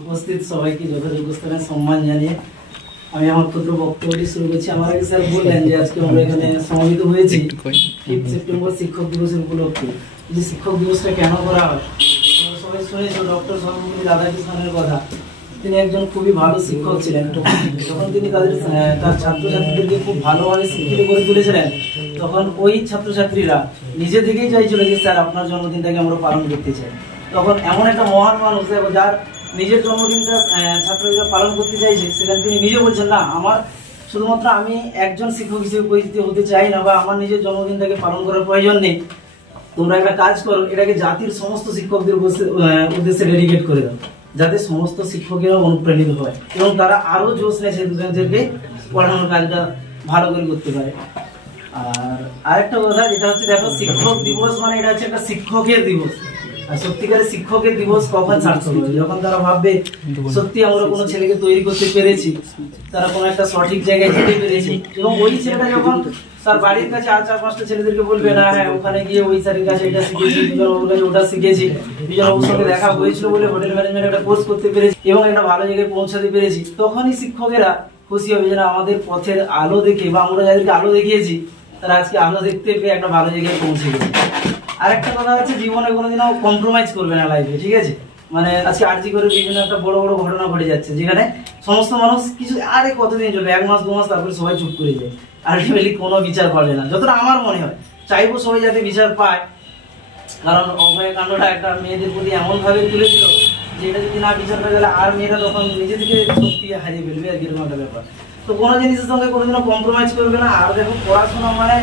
উপস্থিত সবাইকে যথাযোগ্য স্থানে সম্মান জানিয়ে আমি আমার ক্ষুদ্র বক্তব্যটি শুরু করছি। আমার আগে স্যার বললেন যে আজকে আমরা এখানে সমবেত হয়েছি 5 সেপ্টেম্বর শিক্ষক দিবসের উপলক্ষে। যে শিক্ষক দিবসটা কেন করা হয়, সবাই শুনেছো ডক্টর সর্বপল্লী রাধাকৃষ্ণনের কথা। তিনি একজন খুবই ভালো শিক্ষক ছিলেন। যখন তিনি তার ছাত্রছাত্রীদেরকে খুব ভালোভাবে শিক্ষিত করে তুলেছিলেন, তখন ওই ছাত্রছাত্রীরা নিজে থেকেই চাইছিল যে স্যার আপনার জন্মদিনটাকে আমরা পালন করতে চাই। তখন এমন একটা মহান মানুষ যার নিজের জন্মদিনটা ছাত্রীরা পালন করতে চাইছে, সেখানে তিনি নিজে বলছেন না, আমার শুধুমাত্র আমি একজন শিক্ষক হিসেবে পরিচিত হতে চাই না, বা আমার নিজের জন্মদিনটাকে পালন করার প্রয়োজন নেই। তোমরা একটা কাজ করো, এটাকে জাতির সমস্ত শিক্ষকদের উদ্দেশ্যে ডেডিকেট করে দাও, যাতে সমস্ত শিক্ষকেরা অনুপ্রাণিত হয় এবং তারা আরো জোশ নেয় ছাত্রছাত্রীদেরকে পড়ানোর কাজটা ভালো করে করতে পারে। আর আরেকটা কথা যেটা হচ্ছে, দেখো শিক্ষক দিবস মানে এটা হচ্ছে একটা শিক্ষকের দিবস। আর সত্যিকারের শিক্ষকের দিবস কখন সার্থক হবে, যখন তারা ভাববে সত্যি আমরা কোনো ছেলেকে তৈরি করতে পেরেছি, তারা কোনো একটা সঠিক জায়গায় যেতে পেরেছি, এবং ওই ছেলেটা যখন তার বাড়ির কাছে আর 4-5টা ছেলেদেরকে বলবে না হ্যাঁ ওখানে গিয়ে ওই স্যারের কাছে এটা শিখেছি, বিজয়বাবুর কাছে ওটা শিখেছি, বিজয়বাবুর সঙ্গে দেখা হয়েছিল বলে হোটেল ম্যানেজমেন্ট একটা কোর্স করতে পেরেছি এবং একটা ভালো জায়গায় পৌঁছাতে পেরেছি, তখনই শিক্ষকেরা খুশি হবে যে না আমাদের পথের আলো দেখে, বা আমরা যাদেরকে আলো দেখিয়েছি তারা আজকে আলো দেখতে পেয়ে একটা ভালো জায়গায় পৌঁছে গেছে। আর একটা কথা হচ্ছে, জীবনে কোনোদিনও কম্প্রোমাইজ করবে না লাইফে, ঠিক আছে? মানে আজকে আরজি করে বিভিন্ন একটা বড় বড় ঘটনা ঘটে যাচ্ছে, যেখানে সমস্ত মানুষ কিছু আরে কতদিন চলবে, 1 মাস 2 মাস, তারপরে সবাই চুপ করে যায়, আলটিমেটলি কোনো বিচার পাবে না। যতটা আমার মনে হয়, চাইবো সবাই যাতে বিচার পায়, কারণ অভয় কাণ্ডটা একটা মেয়েদের প্রতি এমন ভাবে তুলেছিল যে এটা যদি না বিচার পাওয়া গেলে আর মেয়েরা তখন নিজে থেকে শক্তি হারিয়ে ফেলবে, আর এরকম একটা ব্যাপার। তো কোনো জিনিসের সঙ্গে কোনোদিনও কম্প্রোমাইজ করবে না। আর দেখো পড়াশোনা মানে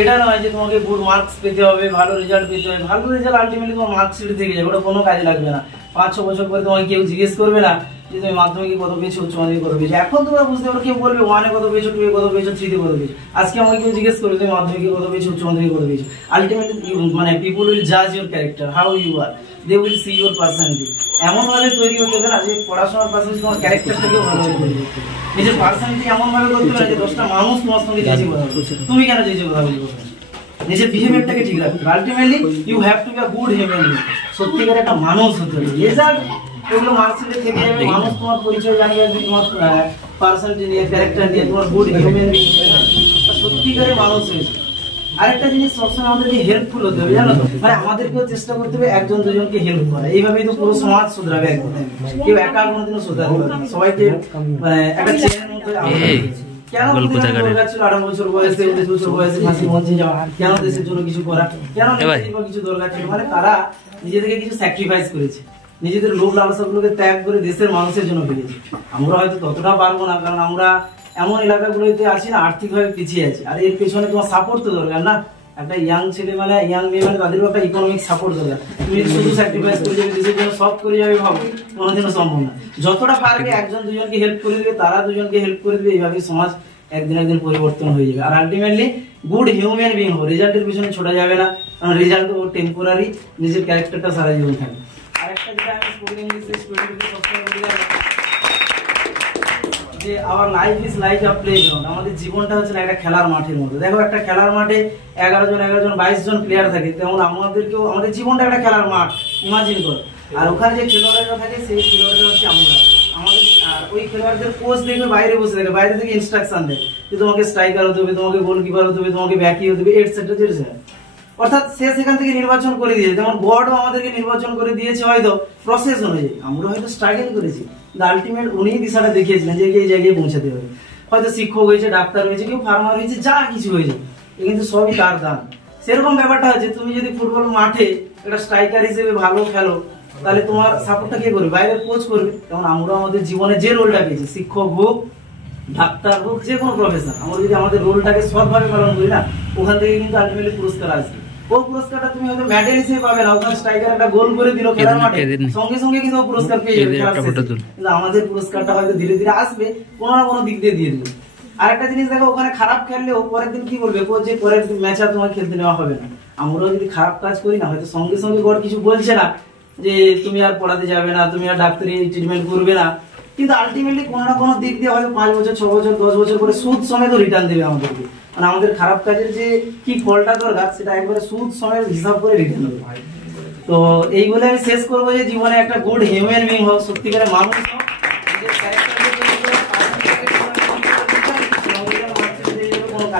এটা নয় যে তোমাকে গুড মার্কস পেতে হবে, ভালো রেজাল্ট পেতে হবে। ভালো রেজাল্ট আলটিমেটলি তোমার মার্কশিট থেকে যাবে, ওটা কোনো কাজে লাগবে না। 5-6 বছর পরে তোমাকে কেউ জিজ্ঞেস করবে না যে তুমি মাধ্যমিকে কত পেয়েছো, উচ্চ মাধ্যমিকে কত পেয়েছো। এখন তোমরা বুঝতে পারো, কেউ বলবে 1 এ কত পেয়েছো, 2 এ কত পেয়েছো, 3 তে কত পেয়েছো। আজকে আমাকে কেউ জিজ্ঞেস করবে তুমি মাধ্যমিকে কত পেয়েছো, উচ্চ মাধ্যমিকে কত পেয়েছো। আলটিমেটলি মানে পিপল উইল জাজ your character, how you are, they will see your personality. এমন ভাবে তৈরি হতে হবে না যে পড়াশোনার পাশাপাশি তোমার ক্যারেক্টারটাকেও ভালোভাবে তৈরি করতে হবে। নিজের পার্সোনালিটি এমন ভাবে করতে হবে যে 10টা মানুষ তোমার সঙ্গে যেচে কথা বলছে, তুমি কেন যেচে কথা বলছো। নিজের বিহেভিয়ারটাকে ঠিক রাখতে হবে। Ultimately you have to be a good human being. সত্যিকার একটা মানুষ হতে হবে। রেজাল্ট এগুলো মার্কশিটে থেকে যাবে, মানুষ তোমার পরিচয় জানিয়ে যাবে, তোমার পার্সোনালিটি নিয়ে, ক্যারেক্টার নিয়ে, তোমার গুড হিউম্যান বিং, সত্যিকারের মানুষ হয়েছে। আরেকটা জিনিস, সবসময় আমাদেরকে হেল্পফুল হতে হবে, জানো তো? মানে আমাদেরকেও চেষ্টা করতে হবে একজন দুজনকে হেল্প করা। এইভাবেই তো পুরো সমাজ শুধরাবে একদম। কেউ একা কোনোদিনও শুধরাতে পারবে না। সবাইকে একটা চেনের মধ্যে কেন 18 বছর বয়সে, 19 বছর বয়সে ফাঁসি মঞ্চে যাওয়া, কেন দেশের জন্য কিছু করা, কেন কিছু দরকার ছিল, মানে তারা নিজে থেকে কিছু স্যাক্রিফাইস করেছে, নিজেদের লোভ লালসাগুলোকে ত্যাগ করে দেশের মানুষের জন্য ফিরেছে। আমরা হয়তো ততটা পারবো না, কারণ আমরা এমন এলাকাগুলোতে আছি না, আর্থিকভাবে পিছিয়ে আছি। আর এর পেছনে তোমার সাপোর্ট তো দরকার না। একটা ইয়াং ছেলে মানে ইয়াং মেয়ে মানে তাদেরও একটা ইকোনমিক সাপোর্ট দরকার। তুমি শুধু স্যাক্রিফাইস করে যাবে, দেশের জন্য সব করে যাবে, ভাবো কোনোদিনও সম্ভব না। যতটা পারবে একজন দুজনকে হেল্প করে দেবে, তারা দুজনকে হেল্প করে দেবে, এইভাবে সমাজ একদিন একদিন পরিবর্তন হয়ে যাবে। আর আলটিমেটলি গুড হিউম্যান বিং হবে। রেজাল্টের পিছনে ছোটা যাবে না, কারণ রেজাল্ট তো টেম্পোরারি, নিজের ক্যারেক্টারটা সারা জীবন থাকবে। আরেকটা যেটা আমি স্পোকেন ইংলিশে স্টুডেন্টকে সবসময় বলি যে our life is like a playground. আমাদের জীবনটা হচ্ছে না একটা খেলার মাঠের মতো। দেখো একটা খেলার মাঠে 11 জন 22 জন প্লেয়ার থাকে, তেমন আমাদের জীবনটা একটা খেলার মাঠ, ইমাজিন করো। আর ওখানে যে খেলোয়াড়রা থাকে সেই খেলোয়াড়রা হচ্ছে আমরা। আমাদের ওই খেলোয়াড়দের কোচ দেখবে বাইরে বসে থাকে, বাইরে থেকে ইনস্ট্রাকশন দেয় যে তোমাকে স্ট্রাইকার হতে হবে, তোমাকে গোলকিপার হতে হবে, তোমাকে ব্যাকি হতে হবে, এটসেট্রা। অর্থাৎ সে সেখান থেকে নির্বাচন করে দিয়েছে। যেমন গডও আমাদেরকে নির্বাচন করে দিয়েছে হয়তো প্রসেস অনুযায়ী, আমরা হয়তো স্ট্রাগল করেছি, কিন্তু আলটিমেট উনিই দিশাটা দেখিয়েছিলেন যে এই জায়গায় পৌঁছাতে হবে। হয়তো শিক্ষক হয়েছে, ডাক্তার হয়েছে, কেউ ফার্মার হয়েছে, যা কিছু হয়েছে, কিন্তু সবই তার দান। সেরকম ব্যাপারটা হচ্ছে, তুমি যদি ফুটবল মাঠে একটা স্ট্রাইকার হিসেবে ভালো খেলো, তাহলে তোমার সাপোর্টটা কে করবে? বাইরের কোচ করবে। যেমন আমরা আমাদের জীবনে যে রোলটা পেয়েছি, শিক্ষক হোক, ডাক্তার হোক, যে কোনো প্রফেশন, আমরা যদি আমাদের রোলটাকে সৎভাবে পালন করি না, ওখান থেকে কিন্তু আলটিমেটলি পুরস্কার আসবে। ও পুরস্কারটা তুমি হয়তো মেডেল হিসেবে পাবে না, ওখানে স্ট্রাইকার একটা গোল করে দিল খেলার মাঠে, সঙ্গে সঙ্গে কিন্তু ও পুরস্কার পেয়ে যাবে। কিন্তু আমাদের পুরস্কারটা হয়তো ধীরে ধীরে আসবে, কোনো না কোনো দিক দিয়ে দিয়ে দেবে। আরেকটা জিনিস দেখো, ওখানে খারাপ খেললেও পরের দিন কি বলবে, যে পরের ম্যাচে আর তোমার খেলতে নেওয়া হবে না। আমরাও যদি খারাপ কাজ করি না, হয়তো সঙ্গে সঙ্গে গড় কিছু বলছে না যে তুমি আর পড়াতে যাবে না, তুমি আর ডাক্তারি ট্রিটমেন্ট করবে না, কিন্তু আলটিমেটলি কোনো না কোনো দিক দিয়ে হয়তো 5 বছর 6 বছর 10 বছর পরে সুদ সমেত রিটার্ন দেবে আমাদেরকে। মানে আমাদের খারাপ কাজের যে কি ফলটা দরকার, সেটা একবারে সুদ সমেত হিসাব করে রিটার্ন দেবে। তো তো এই বলে আমি শেষ করবো যে জীবনে একটা গুড হিউম্যান বিং হোক, সত্যিকারের মানুষ হোক,